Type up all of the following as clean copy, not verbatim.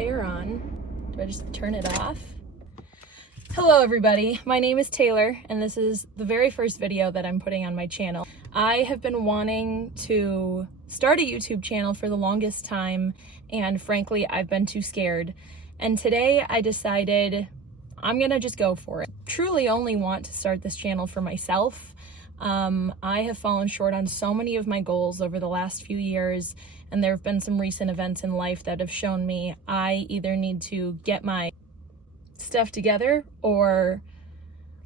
air on. Do I just turn it off? Hello everybody, my name is Taylor and this is the very first video that I'm putting on my channel. I have been wanting to start a YouTube channel for the longest time, and frankly I've been too scared. And today I decided I'm gonna just go for it. Truly only want to start this channel for myself. I have fallen short on so many of my goals over the last few years, and there have been some recent events in life that have shown me I either need to get my stuff together or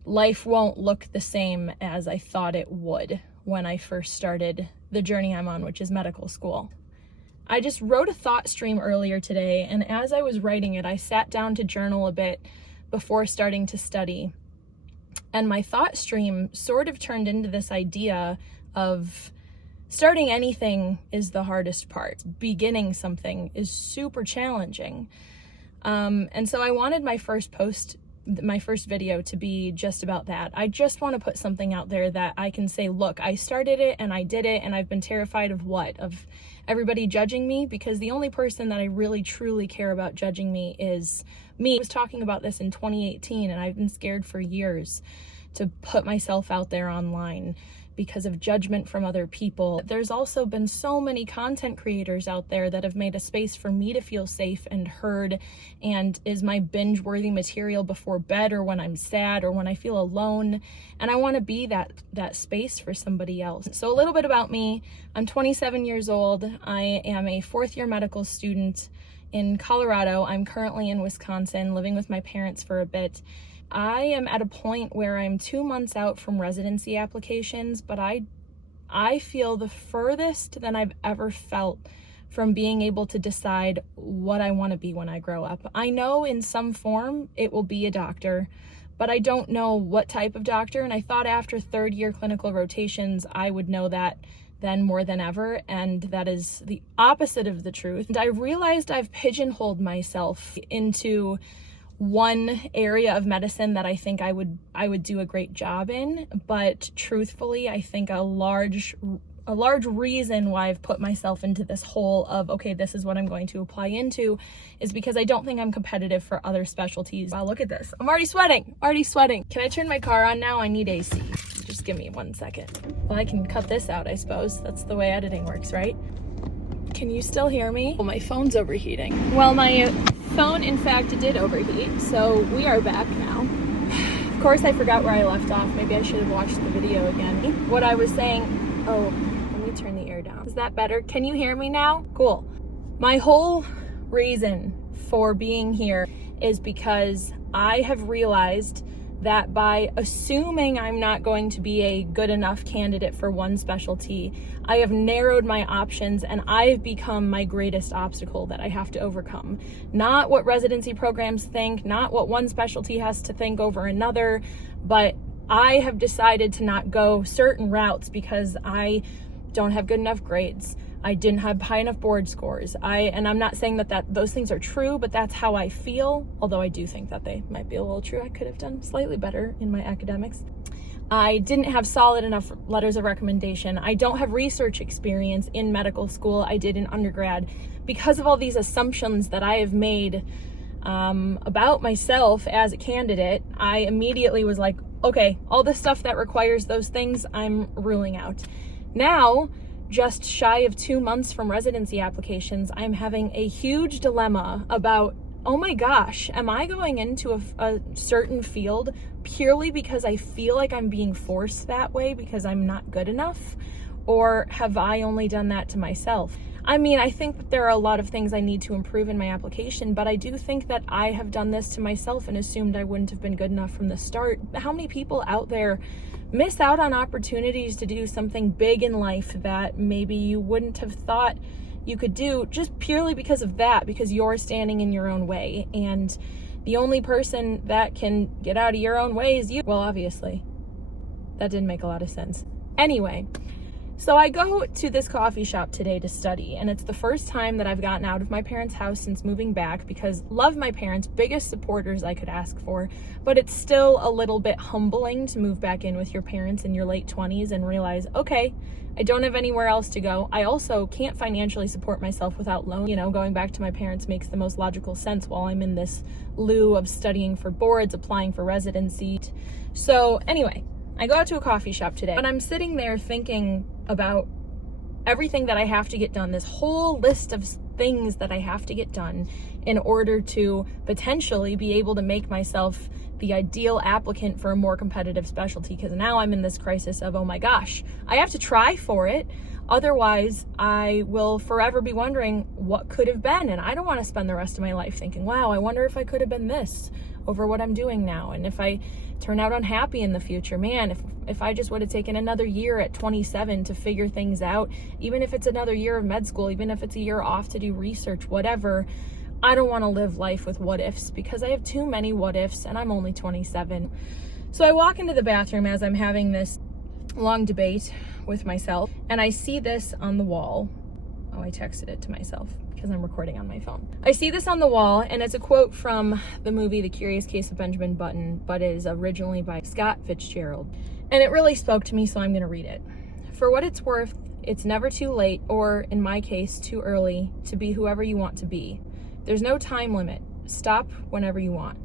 life won't look the same as I thought it would when I first started the journey I'm on, which is medical school. I just wrote a thought stream earlier today, and as I was writing it, I sat down to journal a bit before starting to study. And my thought stream sort of turned into this idea of starting anything is the hardest part. Beginning something is super challenging. And so I wanted my first video to be just about that. I just want to put something out there that I can say, look, I started it and I did it, and I've been terrified of what? Of everybody judging me, because the only person that I really truly care about judging me is me. I was talking about this in 2018, and I've been scared for years to put myself out there online because of judgment from other people. There's also been so many content creators out there that have made a space for me to feel safe and heard, and is my binge-worthy material before bed or when I'm sad or when I feel alone. And I want to be that space for somebody else. So a little bit about me. I'm 27 years old. I am a fourth-year medical student in Colorado. I'm currently in Wisconsin, living with my parents for a bit. I am at a point where I'm 2 months out from residency applications, but I feel the furthest than I've ever felt from being able to decide what I want to be when I grow up. I know in some form it will be a doctor, but I don't know what type of doctor, and I thought after third-year clinical rotations I would know that then more than ever, and that is the opposite of the truth. And I realized I've pigeonholed myself into one area of medicine that I think I would do a great job in, but truthfully I think a large reason why I've put myself into this hole of, okay, this is what I'm going to apply into, is because I don't think I'm competitive for other specialties. Wow, look at this. I'm already sweating. Can I turn my car on now? I need AC. Just give me 1 second. Well, I can cut this out, I suppose. That's the way editing works, right? Can you still hear me? Well, my phone's overheating. Well, my phone, in fact, did overheat, so we are back now. Of course, I forgot where I left off. Maybe I should have watched the video again. What I was saying, oh, let me turn the air down. Is that better? Can you hear me now? Cool. My whole reason for being here is because I have realized that by assuming I'm not going to be a good enough candidate for one specialty, I have narrowed my options and I've become my greatest obstacle that I have to overcome. Not what residency programs think, not what one specialty has to think over another, but I have decided to not go certain routes because I don't have good enough grades. I didn't have high enough board scores. And I'm not saying that those things are true, but that's how I feel, although I do think that they might be a little true. I could have done slightly better in my academics. I didn't have solid enough letters of recommendation. I don't have research experience in medical school. I did in undergrad. Because of all these assumptions that I have made about myself as a candidate, I immediately was like, okay, all the stuff that requires those things, I'm ruling out. Now, just shy of 2 months from residency applications, I'm having a huge dilemma about, oh my gosh, am I going into a certain field purely because I feel like I'm being forced that way because I'm not good enough? Or have I only done that to myself? I mean, I think that there are a lot of things I need to improve in my application, but I do think that I have done this to myself and assumed I wouldn't have been good enough from the start. How many people out there miss out on opportunities to do something big in life that maybe you wouldn't have thought you could do just purely because of that, because you're standing in your own way, and the only person that can get out of your own way is you. Well, obviously, that didn't make a lot of sense. Anyway, So I go to this coffee shop today to study, and it's the first time that I've gotten out of my parents' house since moving back, because love my parents, biggest supporters I could ask for, but it's still a little bit humbling to move back in with your parents in your late 20s and realize, okay, I don't have anywhere else to go. I also can't financially support myself without loan. You know, going back to my parents makes the most logical sense while I'm in this lieu of studying for boards, applying for residency. So anyway, I go out to a coffee shop today, and I'm sitting there thinking about everything that I have to get done, this whole list of things that I have to get done in order to potentially be able to make myself the ideal applicant for a more competitive specialty. Because now I'm in this crisis of, oh my gosh, I have to try for it. Otherwise, I will forever be wondering what could have been. And I don't want to spend the rest of my life thinking, wow, I wonder if I could have been this over what I'm doing now. And if I turn out unhappy in the future, man, if I just would have taken another year at 27 to figure things out, even if it's another year of med school, even if it's a year off to do research, whatever, I don't want to live life with what ifs, because I have too many what ifs and I'm only 27. So I walk into the bathroom as I'm having this long debate with myself, and I see this on the wall. Oh, I texted it to myself because I'm recording on my phone. I see this on the wall, and it's a quote from the movie The Curious Case of Benjamin Button, but it is originally by Scott Fitzgerald. And it really spoke to me, so I'm going to read it. For what it's worth, it's never too late, or in my case, too early, to be whoever you want to be. There's no time limit. Stop whenever you want.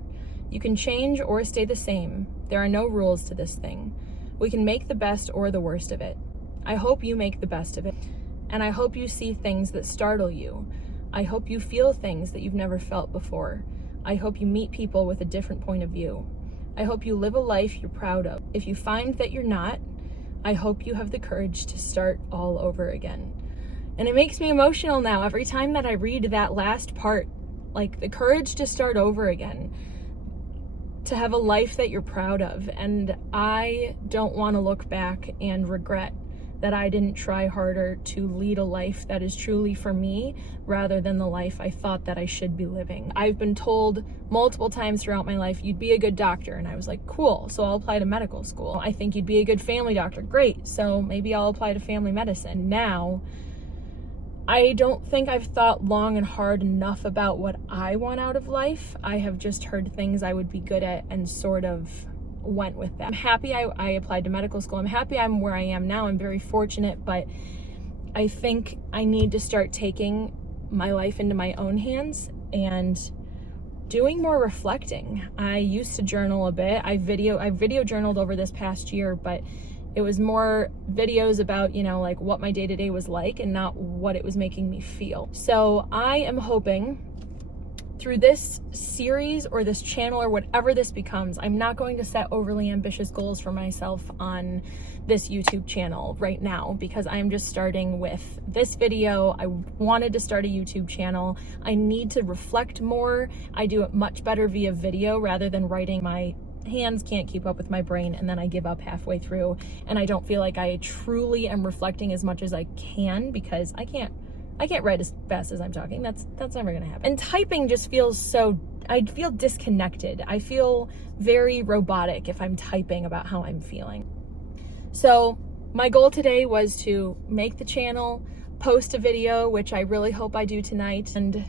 You can change or stay the same. There are no rules to this thing. We can make the best or the worst of it. I hope you make the best of it. And I hope you see things that startle you. I hope you feel things that you've never felt before. I hope you meet people with a different point of view. I hope you live a life you're proud of. If you find that you're not, I hope you have the courage to start all over again. And it makes me emotional now every time that I read that last part, like the courage to start over again, to have a life that you're proud of. And I don't want to look back and regret that I didn't try harder to lead a life that is truly for me rather than the life I thought that I should be living. I've been told multiple times throughout my life, you'd be a good doctor. And I was like, cool, so I'll apply to medical school. I think you'd be a good family doctor. Great, so maybe I'll apply to family medicine. Now, I don't think I've thought long and hard enough about what I want out of life. I have just heard things I would be good at and sort of went with that. I'm happy I applied to medical school. I'm happy I'm where I am now. I'm very fortunate, but I think I need to start taking my life into my own hands and doing more reflecting. I used to journal a bit. I video journaled over this past year, but it was more videos about, you know, like what my day-to-day was like and not what it was making me feel. So I am hoping through this series or this channel or whatever this becomes, I'm not going to set overly ambitious goals for myself on this YouTube channel right now, because I'm just starting with this video. I wanted to start a YouTube channel. I need to reflect more. I do it much better via video rather than writing. My hands can't keep up with my brain, and then I give up halfway through, and I don't feel like I truly am reflecting as much as I can, because I can't write as fast as I'm talking. That's never gonna happen. And typing just feels I feel disconnected. I feel very robotic if I'm typing about how I'm feeling. So my goal today was to make the channel, post a video, which I really hope I do tonight, and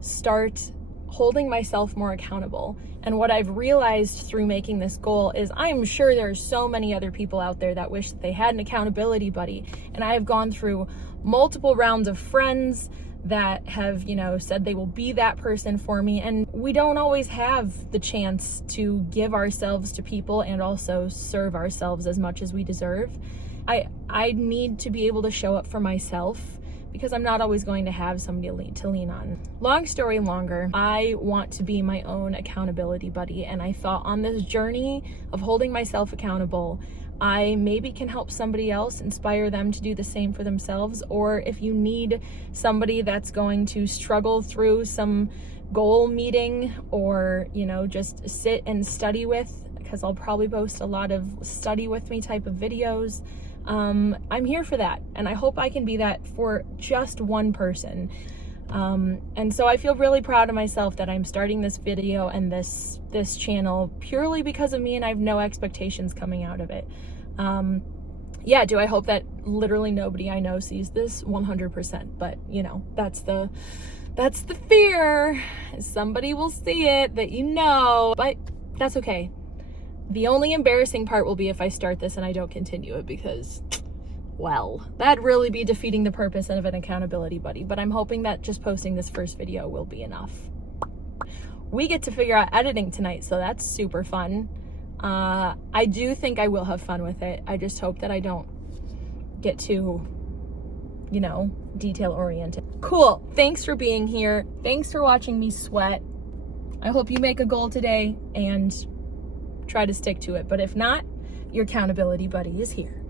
start holding myself more accountable. And what I've realized through making this goal is I'm sure there are so many other people out there that wish that they had an accountability buddy. And I have gone through multiple rounds of friends that have, you know, said they will be that person for me. And we don't always have the chance to give ourselves to people and also serve ourselves as much as we deserve. I need to be able to show up for myself, because I'm not always going to have somebody to lean on. Long story longer, I want to be my own accountability buddy. And I thought on this journey of holding myself accountable, I maybe can help somebody else, inspire them to do the same for themselves. Or if you need somebody that's going to struggle through some goal meeting, or, you know, just sit and study with, because I'll probably post a lot of study with me type of videos. I'm here for that, and I hope I can be that for just one person. And so I feel really proud of myself that I'm starting this video and this channel purely because of me, and I have no expectations coming out of it. yeah, do I hope that literally nobody I know sees this? 100%. But, you know, that's the fear. Somebody will see it that you know, but that's okay. The only embarrassing part will be if I start this and I don't continue it, because, well, that'd really be defeating the purpose of an accountability buddy. But I'm hoping that just posting this first video will be enough. We get to figure out editing tonight, so that's super fun. I do think I will have fun with it. I just hope that I don't get too, you know, detail oriented. Cool. Thanks for being here. Thanks for watching me sweat. I hope you make a goal today and try to stick to it. But if not, your accountability buddy is here.